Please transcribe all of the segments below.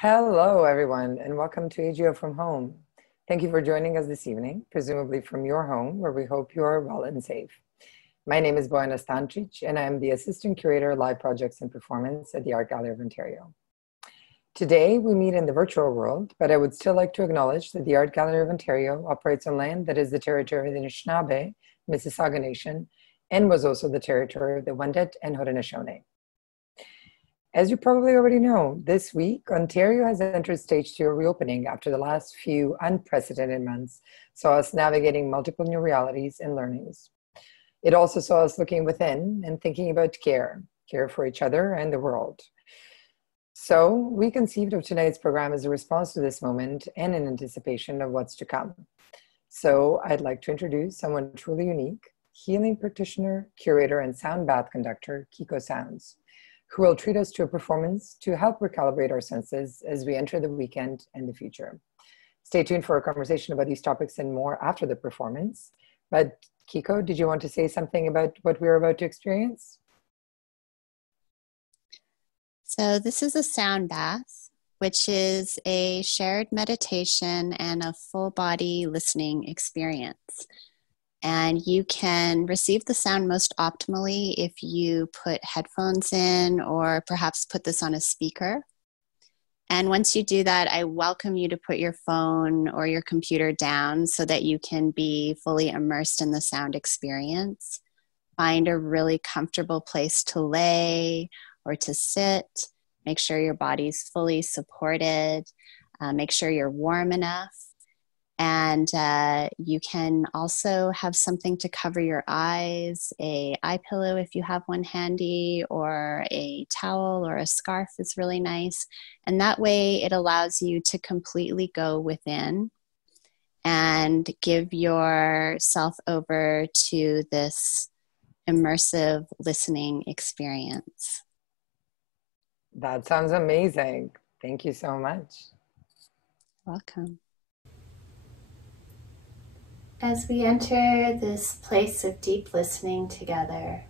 Hello, everyone, and welcome to AGO from Home. Thank you for joining us this evening, presumably from your home, where we hope you are well and safe. My name is Bojana Stancic, and I am the Assistant Curator, Live Projects and Performance at the Art Gallery of Ontario. Today, we meet in the virtual world, but I would still like to acknowledge that the Art Gallery of Ontario operates on land that is the territory of the Anishinaabe, Mississauga Nation, and was also the territory of the Wendat and Haudenosaunee. As you probably already know, this week, Ontario has entered stage 2 of reopening after the last few unprecedented months saw us navigating multiple new realities and learnings. It also saw us looking within and thinking about care for each other and the world. So we conceived of tonight's program as a response to this moment and in anticipation of what's to come. So I'd like to introduce someone truly unique, healing practitioner, curator, and sound bath conductor, Kiko Sounds, who will treat us to a performance to help recalibrate our senses as we enter the weekend and the future. Stay tuned for a conversation about these topics and more after the performance. But Kiko, did you want to say something about what we're about to experience? So this is a sound bath, which is a shared meditation and a full body listening experience. And you can receive the sound most optimally if you put headphones in or perhaps put this on a speaker. And once you do that, I welcome you to put your phone or your computer down so that you can be fully immersed in the sound experience. Find a really comfortable place to lay or to sit. Make sure your body's fully supported. Make sure you're warm enough. And you can also have something to cover your eyes, a eye pillow if you have one handy, or a towel or a scarf is really nice. And that way it allows you to completely go within and give yourself over to this immersive listening experience. That sounds amazing. Thank you so much. Welcome. As we enter this place of deep listening together,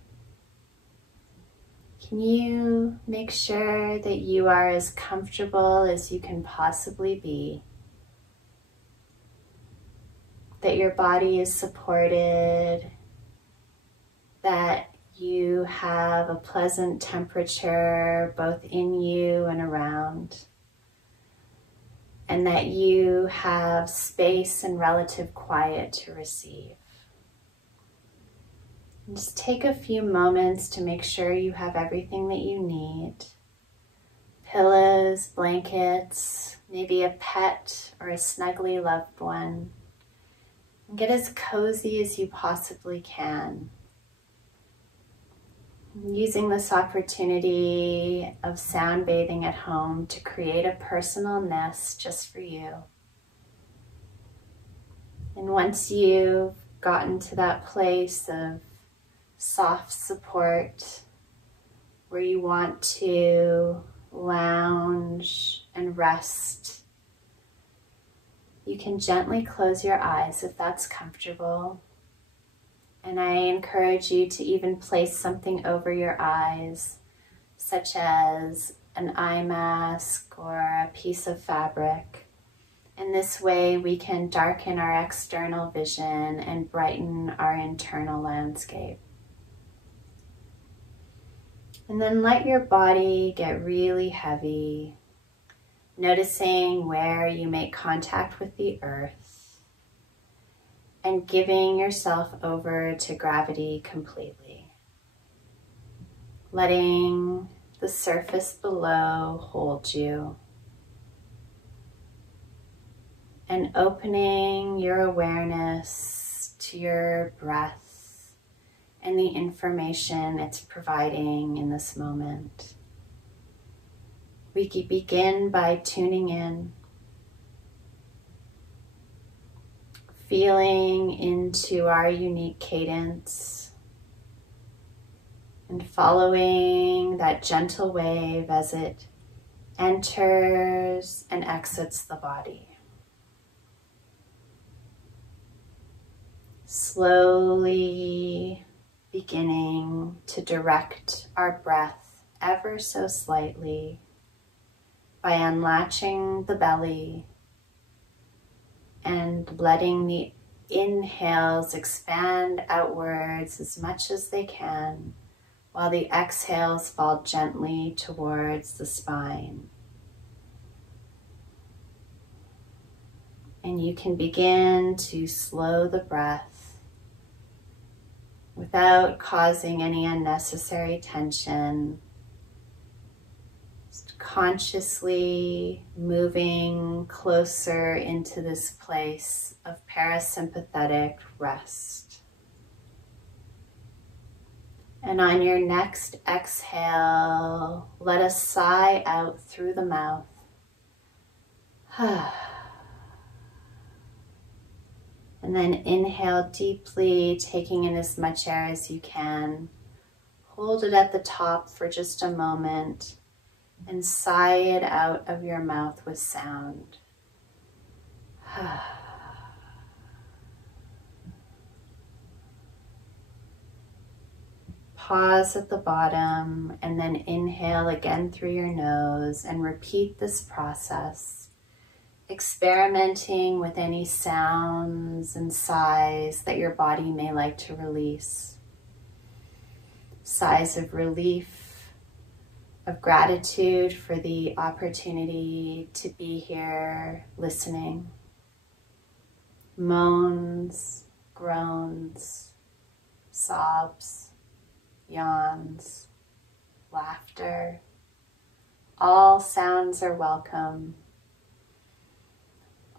can you make sure that you are as comfortable as you can possibly be? That your body is supported, that you have a pleasant temperature both in you and around, and that you have space and relative quiet to receive. And just take a few moments to make sure you have everything that you need. Pillows, blankets, maybe a pet or a snuggly loved one. And get as cozy as you possibly can. Using this opportunity of sound bathing at home to create a personal nest just for you. And once you've gotten to that place of soft support where you want to lounge and rest, you can gently close your eyes if that's comfortable. And I encourage you to even place something over your eyes, such as an eye mask or a piece of fabric. And this way we can darken our external vision and brighten our internal landscape. And then let your body get really heavy, noticing where you make contact with the earth, and giving yourself over to gravity completely. Letting the surface below hold you. And opening your awareness to your breath and the information it's providing in this moment. We can begin by tuning in, feeling into our unique cadence and following that gentle wave as it enters and exits the body. Slowly beginning to direct our breath ever so slightly by unlatching the belly and letting the inhales expand outwards as much as they can, while the exhales fall gently towards the spine. And you can begin to slow the breath without causing any unnecessary tension. Just consciously moving closer into this place of parasympathetic rest. And on your next exhale, let a sigh out through the mouth. And then inhale deeply, taking in as much air as you can. Hold it at the top for just a moment and sigh it out of your mouth with sound. Pause at the bottom and then inhale again through your nose and repeat this process, experimenting with any sounds and sighs that your body may like to release. Sighs of relief, of gratitude for the opportunity to be here listening. Moans, groans, sobs, yawns, laughter. All sounds are welcome.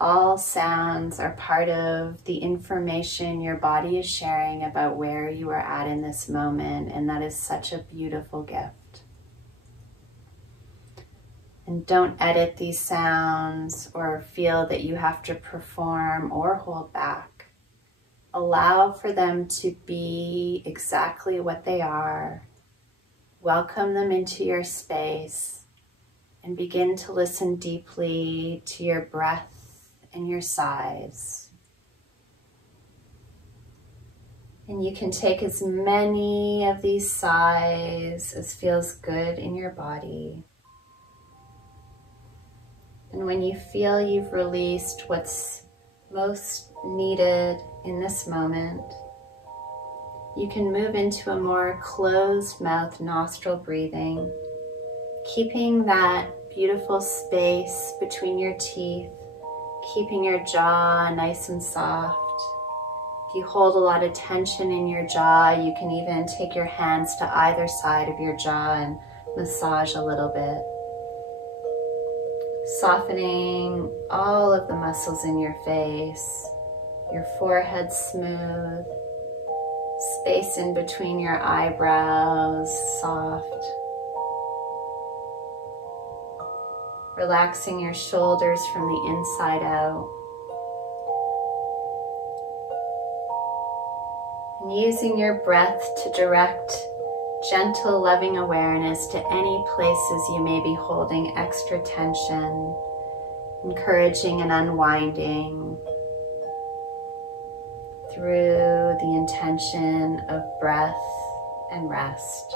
All sounds are part of the information your body is sharing about where you are at in this moment, and that is such a beautiful gift. And don't edit these sounds or feel that you have to perform or hold back. Allow for them to be exactly what they are. Welcome them into your space and begin to listen deeply to your breath and your sighs. And you can take as many of these sighs as feels good in your body. And when you feel you've released what's most needed in this moment, you can move into a more closed mouth nostril breathing, keeping that beautiful space between your teeth, keeping your jaw nice and soft. If you hold a lot of tension in your jaw, you can even take your hands to either side of your jaw and massage a little bit. Softening all of the muscles in your face, your forehead smooth, space in between your eyebrows soft. Relaxing your shoulders from the inside out. And using your breath to direct gentle, loving awareness to any places you may be holding extra tension, encouraging and unwinding through the intention of breath and rest.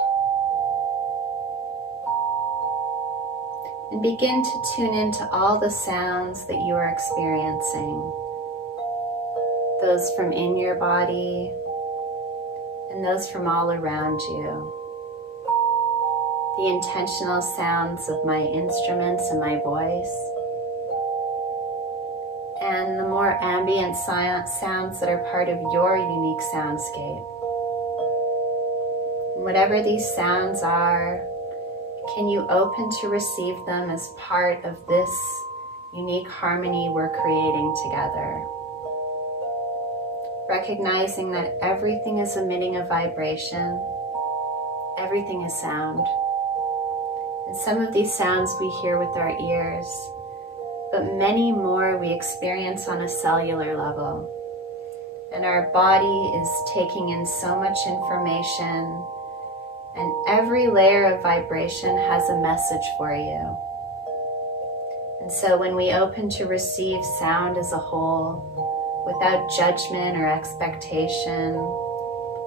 And begin to tune into all the sounds that you are experiencing, those from in your body and those from all around you. The intentional sounds of my instruments and my voice, and the more ambient sounds that are part of your unique soundscape. And whatever these sounds are, can you open to receive them as part of this unique harmony we're creating together? Recognizing that everything is emitting a vibration, everything is sound. And some of these sounds we hear with our ears, but many more we experience on a cellular level. And our body is taking in so much information, and every layer of vibration has a message for you. And so when we open to receive sound as a whole, without judgment or expectation,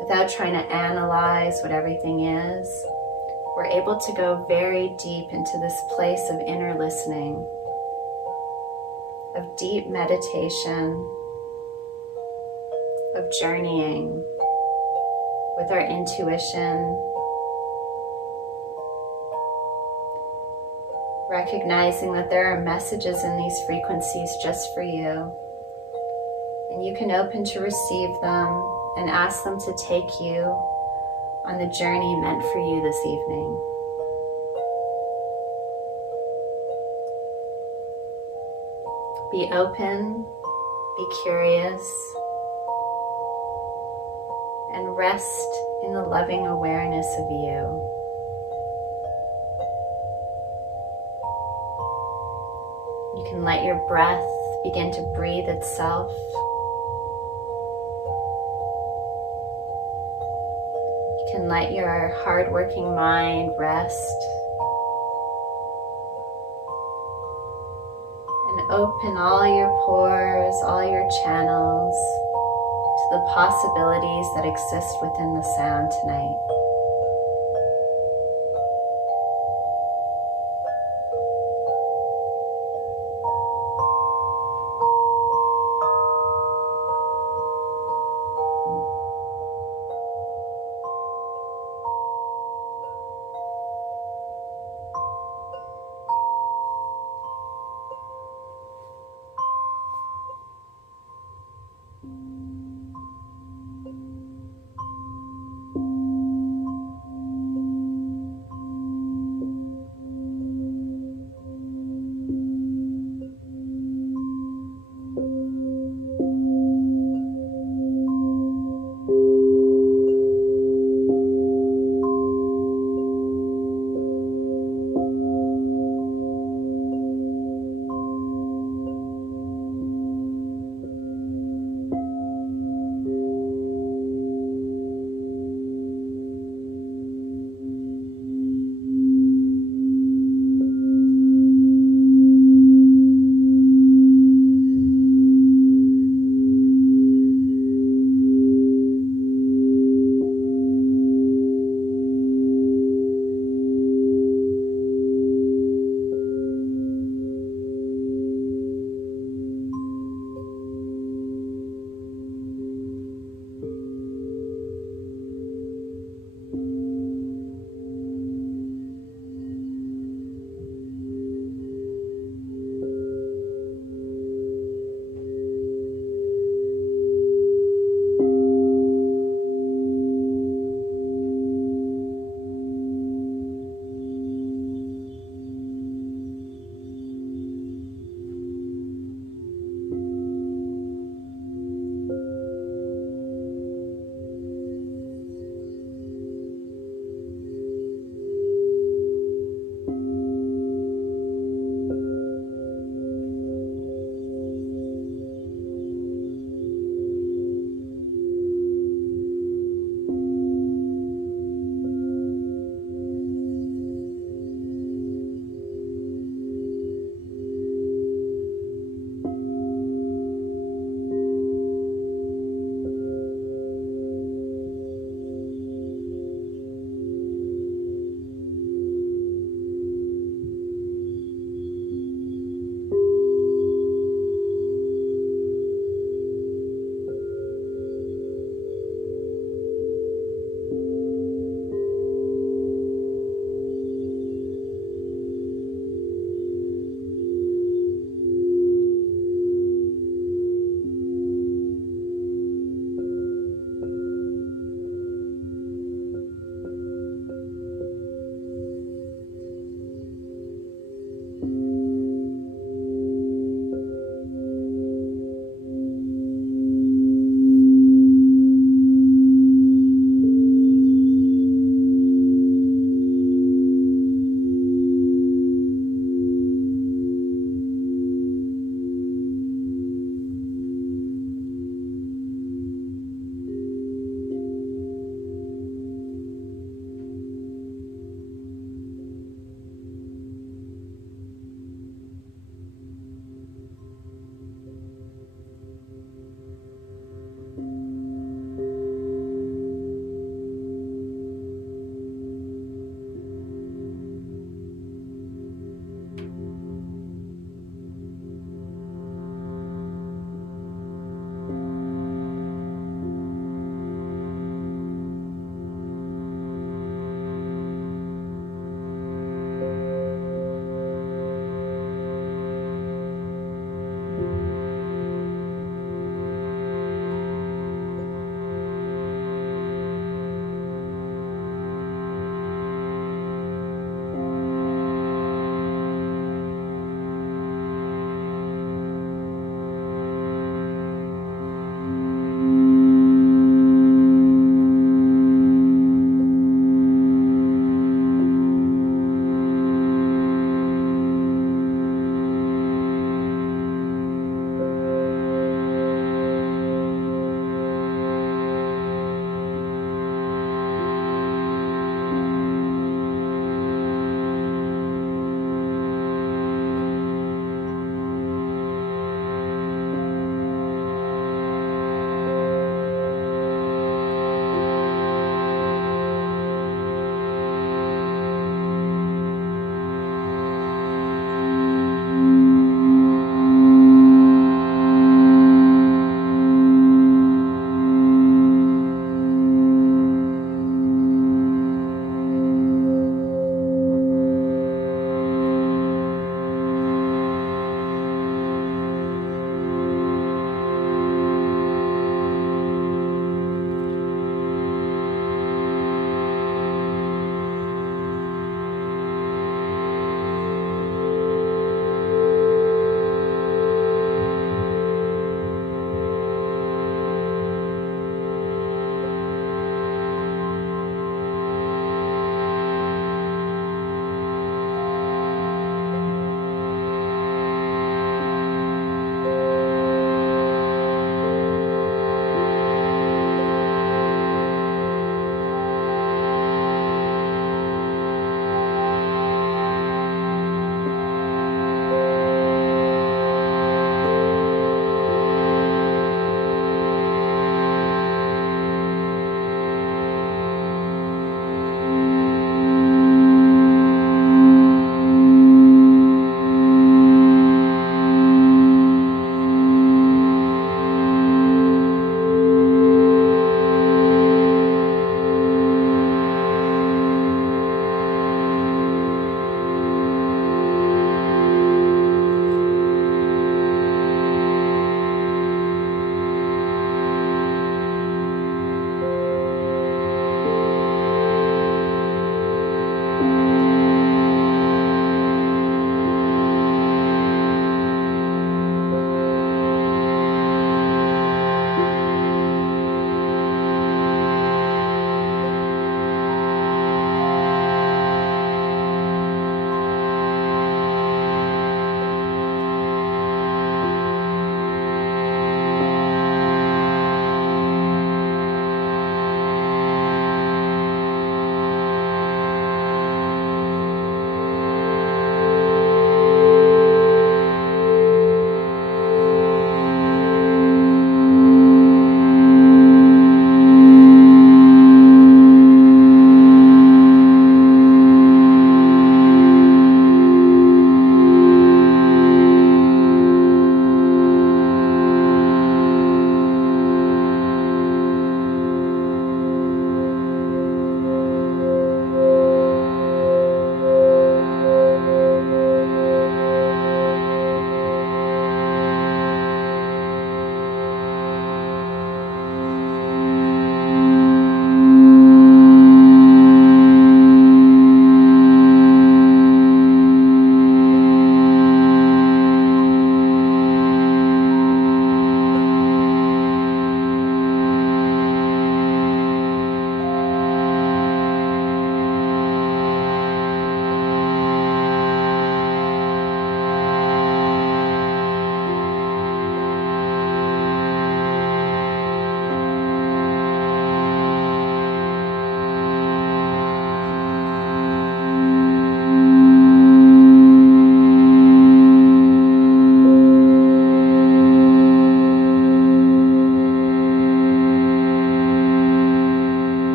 without trying to analyze what everything is, we're able to go very deep into this place of inner listening, of deep meditation, of journeying with our intuition, recognizing that there are messages in these frequencies just for you, and you can open to receive them and ask them to take you on the journey meant for you this evening. Be open, be curious, and rest in the loving awareness of you. You can let your breath begin to breathe itself. You can let your hard-working mind rest. And open all your pores, all your channels to the possibilities that exist within the sound tonight.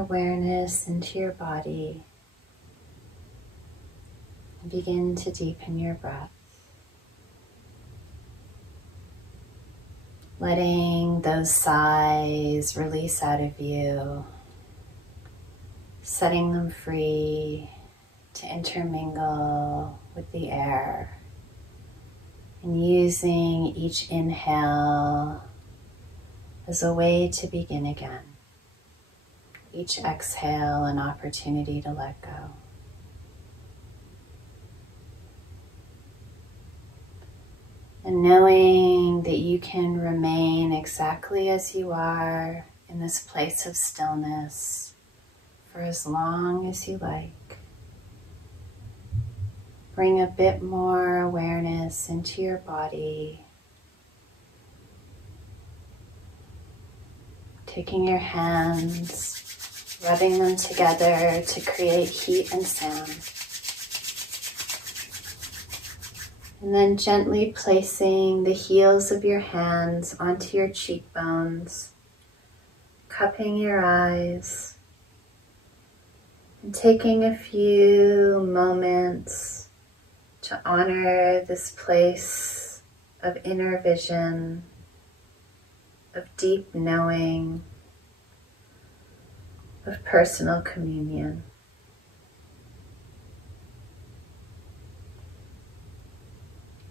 awareness into your body and begin to deepen your breath. Letting those sighs release out of you, setting them free to intermingle with the air, and using each inhale as a way to begin again. Each exhale an opportunity to let go. And knowing that you can remain exactly as you are in this place of stillness for as long as you like. Bring a bit more awareness into your body. Taking your hands, rubbing them together to create heat and sound. And then gently placing the heels of your hands onto your cheekbones, cupping your eyes, and taking a few moments to honor this place of inner vision, of deep knowing, of personal communion.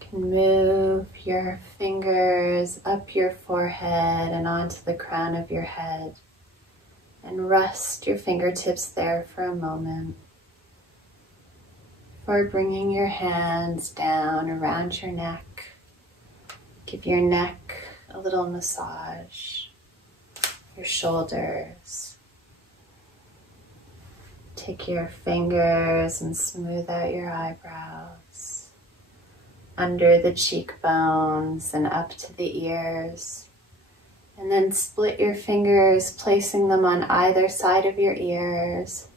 You can move your fingers up your forehead and onto the crown of your head and rest your fingertips there for a moment before bringing your hands down around your neck. Give your neck a little massage, your shoulders. Take your fingers and smooth out your eyebrows, under the cheekbones and up to the ears. And then split your fingers, placing them on either side of your ears.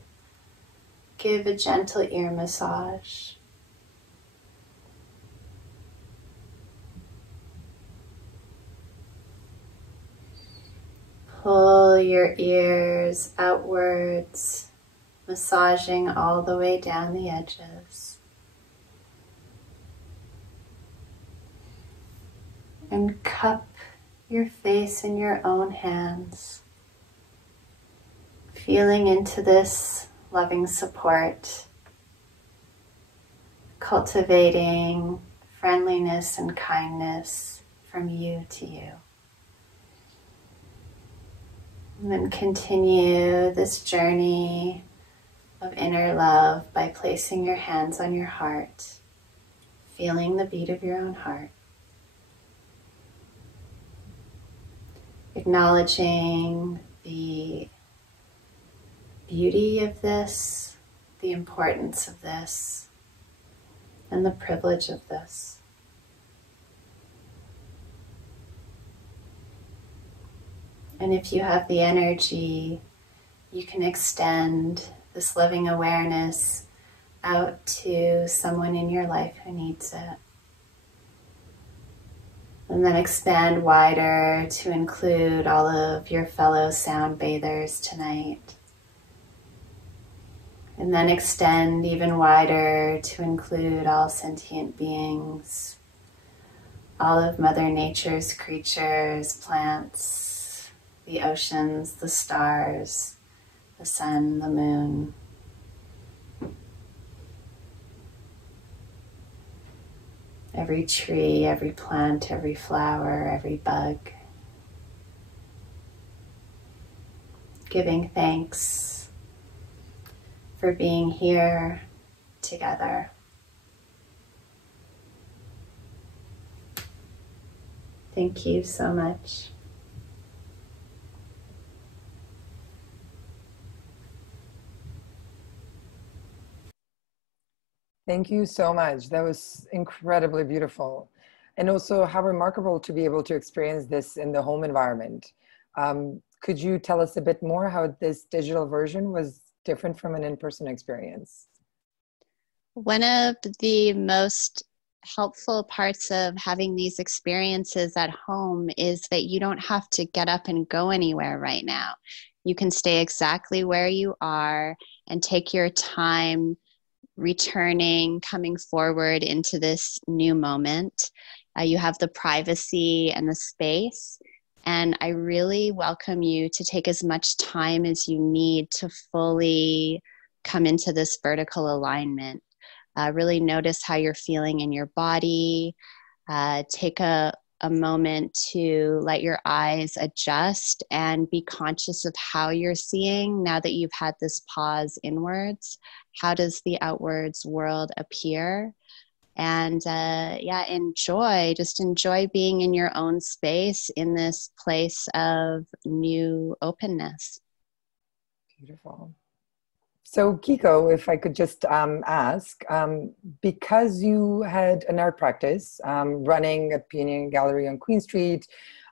Give a gentle ear massage. Pull your ears outwards, massaging all the way down the edges. And cup your face in your own hands, feeling into this loving support, cultivating friendliness and kindness from you to you. And then continue this journey of inner love by placing your hands on your heart, feeling the beat of your own heart. Acknowledging the beauty of this, the importance of this, and the privilege of this. And if you have the energy, you can extend this loving awareness out to someone in your life who needs it. And then expand wider to include all of your fellow sound bathers tonight. And then extend even wider to include all sentient beings, all of Mother Nature's creatures, plants, the oceans, the stars, the sun, the moon. Every tree, every plant, every flower, every bug. Giving thanks for being here together. Thank you so much. Thank you so much. That was incredibly beautiful. And also how remarkable to be able to experience this in the home environment. Could you tell us a bit more how this digital version was different from an in-person experience? One of the most helpful parts of having these experiences at home is that you don't have to get up and go anywhere right now. You can stay exactly where you are and take your time returning, coming forward into this new moment. You have the privacy and the space. And I really welcome you to take as much time as you need to fully come into this vertical alignment. Really notice how you're feeling in your body. Take a moment to let your eyes adjust and be conscious of how you're seeing now that you've had this pause inwards. How does the outwards world appear? And yeah, just enjoy being in your own space in this place of new openness. Beautiful. So Kiko, if I could just ask, because you had an art practice running at Pony Gallery on Queen Street,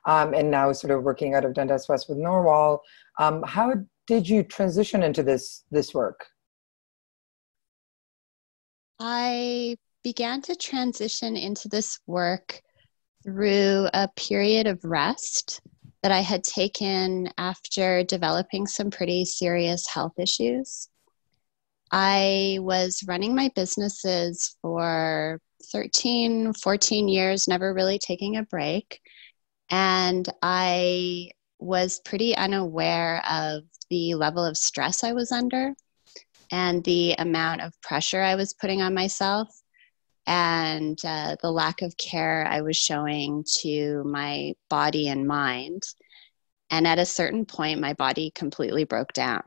and now sort of working out of Dundas West with Narwhal, how did you transition into this work? I began to transition into this work through a period of rest that I had taken after developing some pretty serious health issues. I was running my businesses for 13, 14 years, never really taking a break. And I was pretty unaware of the level of stress I was under and the amount of pressure I was putting on myself, and the lack of care I was showing to my body and mind. And at a certain point, my body completely broke down.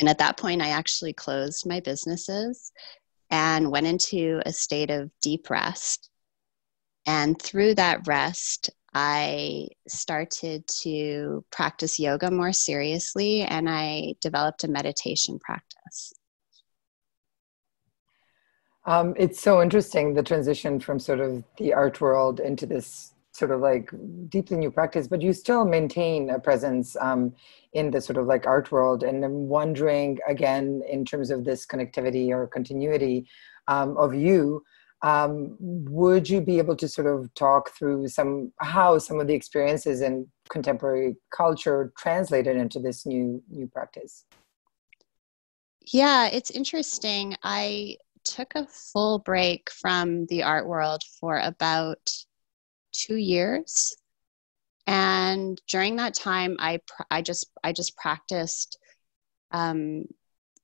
And at that point, I actually closed my businesses and went into a state of deep rest. And through that rest, I started to practice yoga more seriously, and I developed a meditation practice. It's so interesting, the transition from sort of the art world into this sort of like deeply new practice, but you still maintain a presence in the sort of like art world. And I'm wondering, again, in terms of this connectivity or continuity of you, would you be able to sort of talk through how some of the experiences in contemporary culture translated into this new practice? Yeah, it's interesting. I took a full break from the art world for about 2 years. And during that time, I just practiced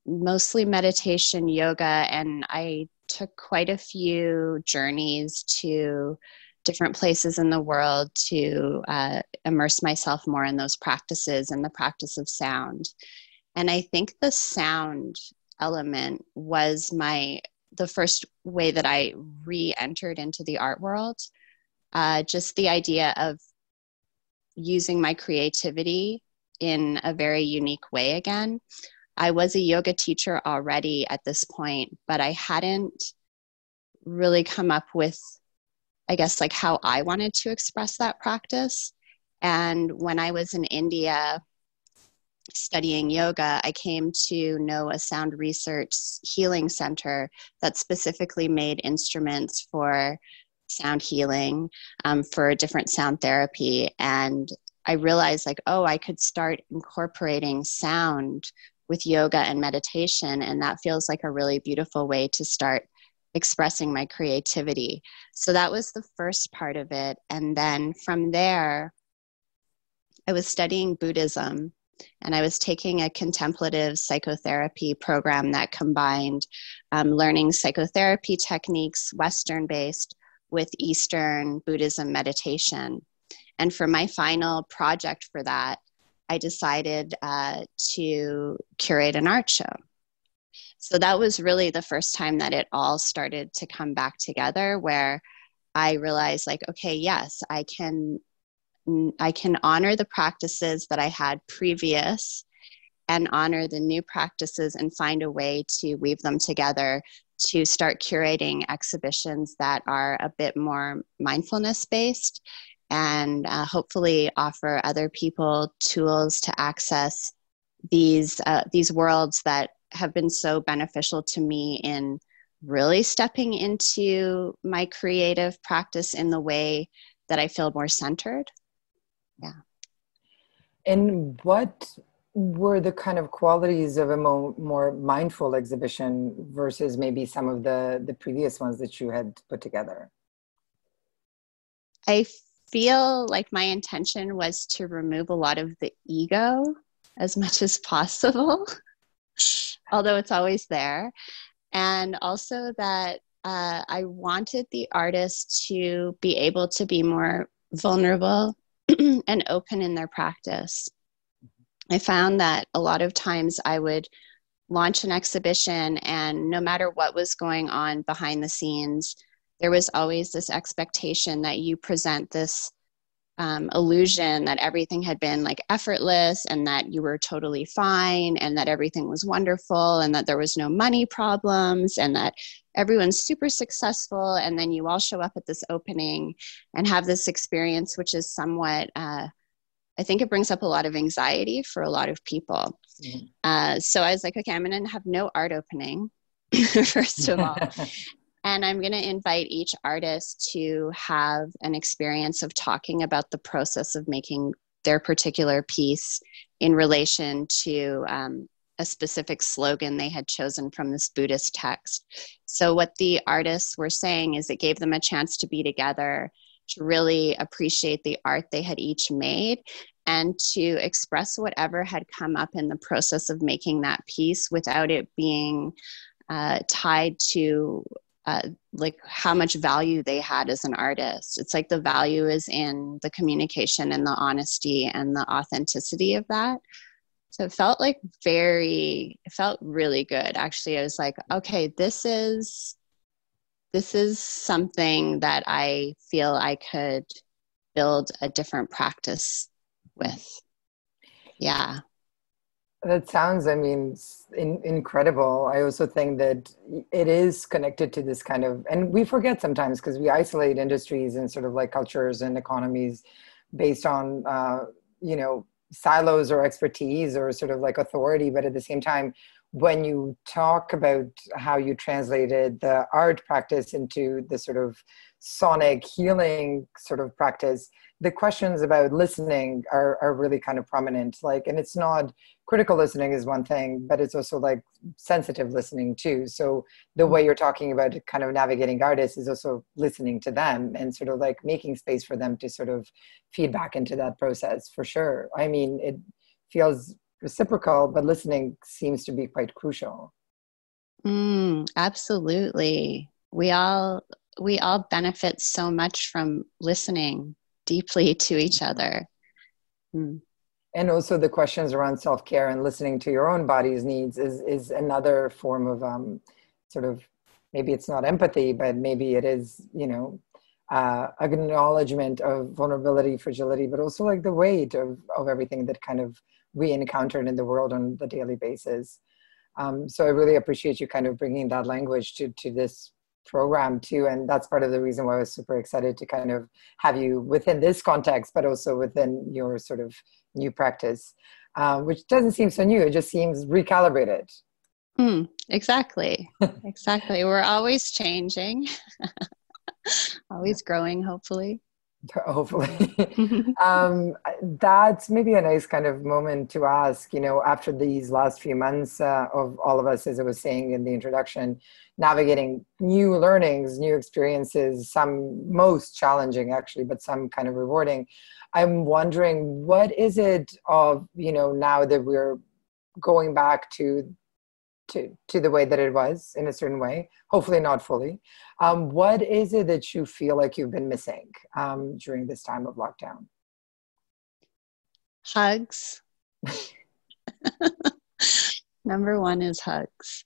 mostly meditation, yoga, and I took quite a few journeys to different places in the world to immerse myself more in those practices and the practice of sound. And I think the sound element was the first way that I re-entered into the art world. Just the idea of using my creativity in a very unique way again. I was a yoga teacher already at this point, but I hadn't really come up with, I guess, like how I wanted to express that practice. And when I was in India studying yoga, I came to know a sound research healing center that specifically made instruments for sound healing, for different sound therapy. And I realized like, oh, I could start incorporating sound with yoga and meditation. And that feels like a really beautiful way to start expressing my creativity. So that was the first part of it. And then from there, I was studying Buddhism, and I was taking a contemplative psychotherapy program that combined learning psychotherapy techniques, Western-based, with Eastern Buddhism meditation. And for my final project for that, I decided to curate an art show. So that was really the first time that it all started to come back together, where I realized like, okay, yes, I can honor the practices that I had previous and honor the new practices and find a way to weave them together to start curating exhibitions that are a bit more mindfulness based, and hopefully offer other people tools to access these worlds that have been so beneficial to me in really stepping into my creative practice in the way that I feel more centered. Yeah. And what were the kind of qualities of a more mindful exhibition versus maybe some of the previous ones that you had put together? I feel like my intention was to remove a lot of the ego as much as possible, although it's always there. And also that I wanted the artists to be able to be more vulnerable and open in their practice. I found that a lot of times I would launch an exhibition, and no matter what was going on behind the scenes, there was always this expectation that you present this illusion that everything had been like effortless and that you were totally fine and that everything was wonderful and that there was no money problems and that everyone's super successful. And then you all show up at this opening and have this experience, which is somewhat, I think it brings up a lot of anxiety for a lot of people. So I was like, okay, I'm going to have no art opening, first of all. And I'm going to invite each artist to have an experience of talking about the process of making their particular piece in relation to a specific slogan they had chosen from this Buddhist text. So what the artists were saying is it gave them a chance to be together, to really appreciate the art they had each made, and to express whatever had come up in the process of making that piece without it being tied to like how much value they had as an artist. It's like the value is in the communication and the honesty and the authenticity of that. So it felt like it felt really good. Actually, I was like, okay, this is something that I feel I could build a different practice with. Yeah. That sounds, I mean, incredible. I also think that it is connected to this kind of, and we forget sometimes because we isolate industries and sort of like cultures and economies based on, you know, silos or expertise or sort of like authority. But at the same time, when you talk about how you translated the art practice into the sort of sonic healing sort of practice, the questions about listening are really kind of prominent. Like, and it's not, critical listening is one thing, but it's also like sensitive listening too. So the way you're talking about kind of navigating artists is also listening to them and sort of like making space for them to sort of feed back into that process, for sure. I mean, it feels reciprocal, but listening seems to be quite crucial. Absolutely. We all benefit so much from listening deeply to each other. And also the questions around self-care and listening to your own body's needs is another form of sort of, maybe it's not empathy, but maybe it is, you know, acknowledgement of vulnerability, fragility, but also like the weight of everything that kind of we encountered in the world on the daily basis. So I really appreciate you kind of bringing that language to this program too. And that's part of the reason why I was super excited to kind of have you within this context, but also within your sort of new practice, which doesn't seem so new. It just seems recalibrated. Exactly. Exactly. We're always changing, always growing, hopefully. Hopefully. That's maybe a nice kind of moment to ask, you know, after these last few months of all of us, as I was saying in the introduction, navigating new learnings, new experiences, some most challenging actually, but some kind of rewarding. I'm wondering, what is it of, you know, now that we're going back to the way that it was in a certain way, hopefully not fully. What is it that you feel like you've been missing during this time of lockdown? Hugs. Number one is hugs.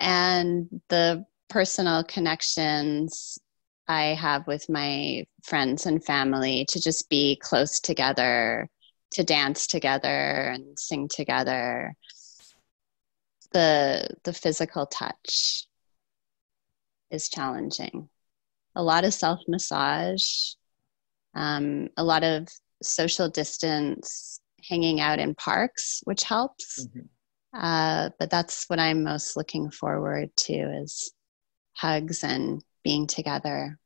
And the personal connections I have with my friends and family, to just be close together, to dance together and sing together. The physical touch is challenging. A lot of self-massage, a lot of social distance, hanging out in parks, which helps. But that's what I'm most looking forward to, is hugs and being together.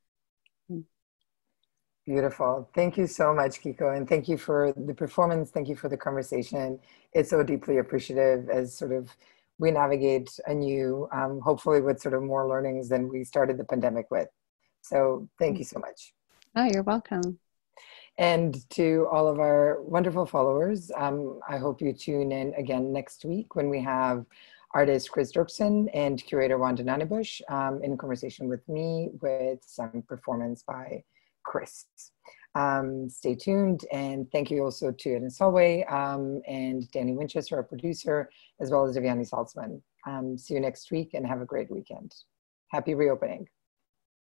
Beautiful. Thank you so much, Kiko. And thank you for the performance. Thank you for the conversation. It's so deeply appreciative as sort of we navigate a new, hopefully with sort of more learnings than we started the pandemic with. So thank you so much. Oh, you're welcome. And to all of our wonderful followers, I hope you tune in again next week when we have artist Chris Dirksen and curator Wanda Nannebush in conversation with me with some performance by Chris. Stay tuned, and thank you also to Eden Solway and Danny Winchester, our producer, as well as Deviani Salzman. See you next week and have a great weekend. Happy reopening.